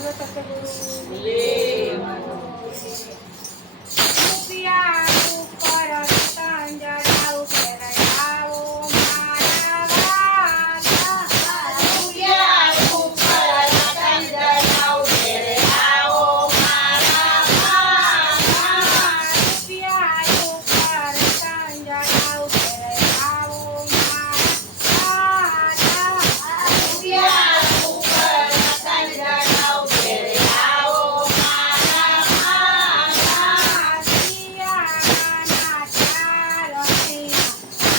બોલો સતગુરુ રૂપિયા ઉપર રતન જડાવ ફેરયાવો મારા વાલા. રૂપિયા ઉપર રતન જડાવ ફેરયાવો મારા વાલા. રૂપિયા ઉપર રતન જડાવ ફેરયાવો મારા વાલા. રૂપિયા ઉપર રતન જડાવ ફેરયાવો મારા વાલા. શિયાળાના ચાર મહિના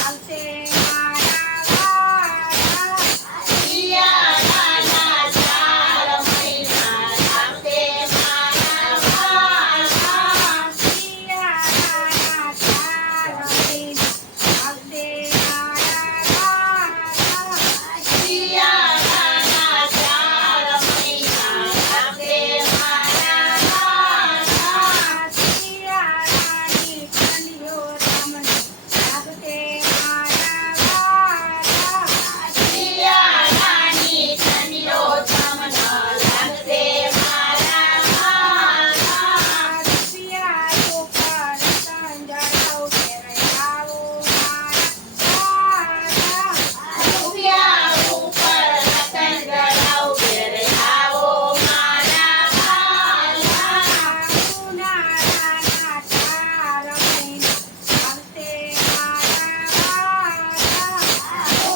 આવશે મારા વાલા. શિયાળાના ચાર મહિના આવશે મારા વાલા. શિયાળાના ચાર મહિના આવશે મારા વાલા. શિયાળાના ચાર મહિના આવશે મારા વાલા. શિયાળાની ઠંડીઓ તમને લાગશે મારા વાલા. શિયાળાની ઠંડીઓ તમને લાગશે મારા વાલા. રૂપિયા ઉપર રતન જડાવ ફેરયાવો મારા વાલા. રૂપિયા ઉપર રતન જડાવ ફેરયાવો મારા વાલા. ઉનાળાના ચાર મહિના આવશે મારા વાલા.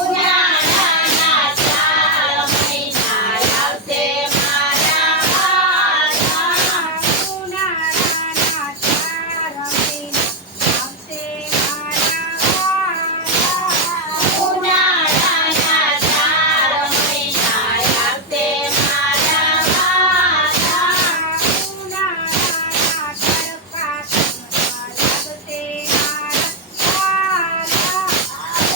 ઉનાળાના ચાર મહિના આવશે મારા વાલા. ઉનાળાના ચાર મહિના આવશે મારા વાલા. ઉનાળાના ચાર મહિના આવશે મારા વાલા. ઉનાળાના તડકા તમને લાગશે મારા વાલા.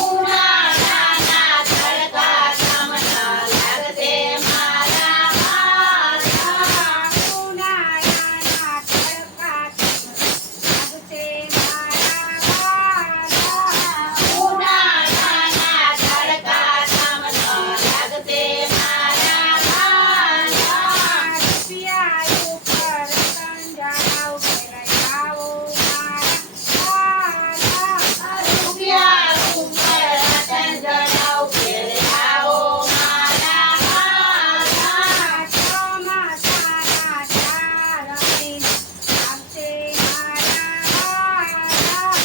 ઉનાળાના તડકા તમને લાગશે મારા વાલા. ઉનાળાના તડકા તમને લાગશે મારા વાલા. રૂપિયા ઉપર રતન જડાવ ફેરયાવો મારા વાલા. રૂપિયા ઉપર રતન જડાવ ફેરયાવો મારા વાલા. ચોમાસાના ચાર મહિના આવશે મારા વાલા.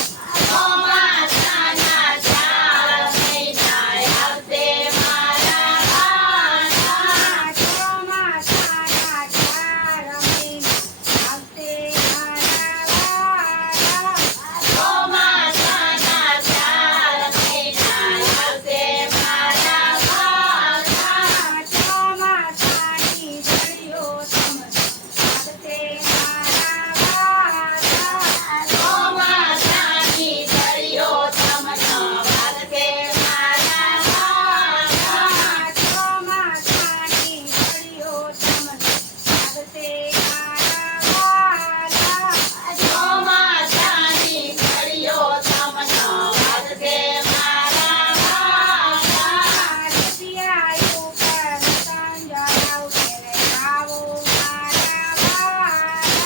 ચોમાસાના ચાર મહિના આવશે મારા વાલા. ચોમાસાના ચાર મહિના આવશે મારા વાલા. ચોમાસાના ચાર મહિના આવશે મારા વાલા. ચોમાસાની ઝડીઓ તમને લાગશે મારા વાલા. ચોમાસાની ઝડીઓ તમને લાગશે મારા વાલા. ચોમાસાની ઝડીઓ તમને લાગશે મારા વાલા. ચોમાસાની ઝડીઓ તમને લાગશે મારા વાલા. રૂપિયા ઉપર રતન જડાવ ફેરયાવો મારા વાલા.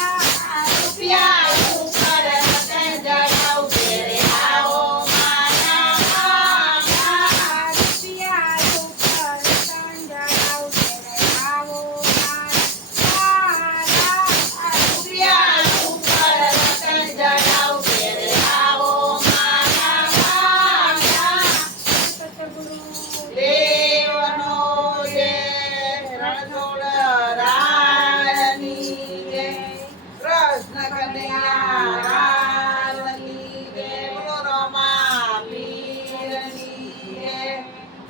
રૂપિયા ઉપર રતન જડાવ ફેરયાવો મારા વાલા. રૂપિયા ઉપર રતન જડાવ ફેરયાવો મારા વાલા. રૂપિયા ઉપર રતન જડાવ ફેરયાવો મારા વાલા. સતગુરુ દેવનો જય રણછોડ રાયની જય કૃષ્ણ કનૈયા લાલની જય બોલો રમા પીરની જય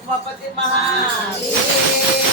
ઉમાપતિ મહાદેવ